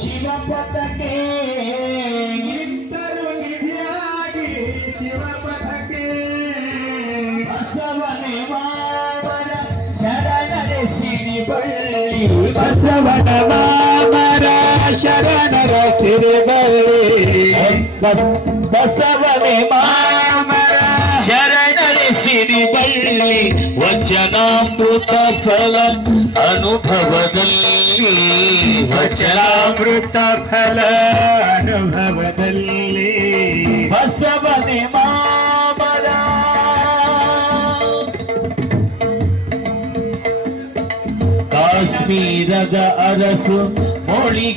ಶಿವಪಥಕ್ಕೆ ಇಟ್ಟರು ನಿಧಿಯಾಗಿ ಶಿವಪಥಕ್ಕೆ ಬಸವನೆ ಮಾಮರ ಶರಣರ ಸಿರಿಬಳ್ಳಿ ಬಸವನ ಮಾಮರ ಶರಣರ ಸಿರಿಬಳ್ಳಿ ಬಸವನೆ ಮಾಮರ ಶರಣರ ಸಿರಿಬಳ್ಳಿ ವಚನಾಮೃತ ಫಲ ಅನುಭವದಲ್ಲಿ ವಚನಾಮೃತ ಫಲ ಅನುಭವದಲ್ಲಿ ಬಸವನೆ ಮಾಮರ ಕಾಶ್ಮೀರದ ಅರಸು ಮೋಳಿ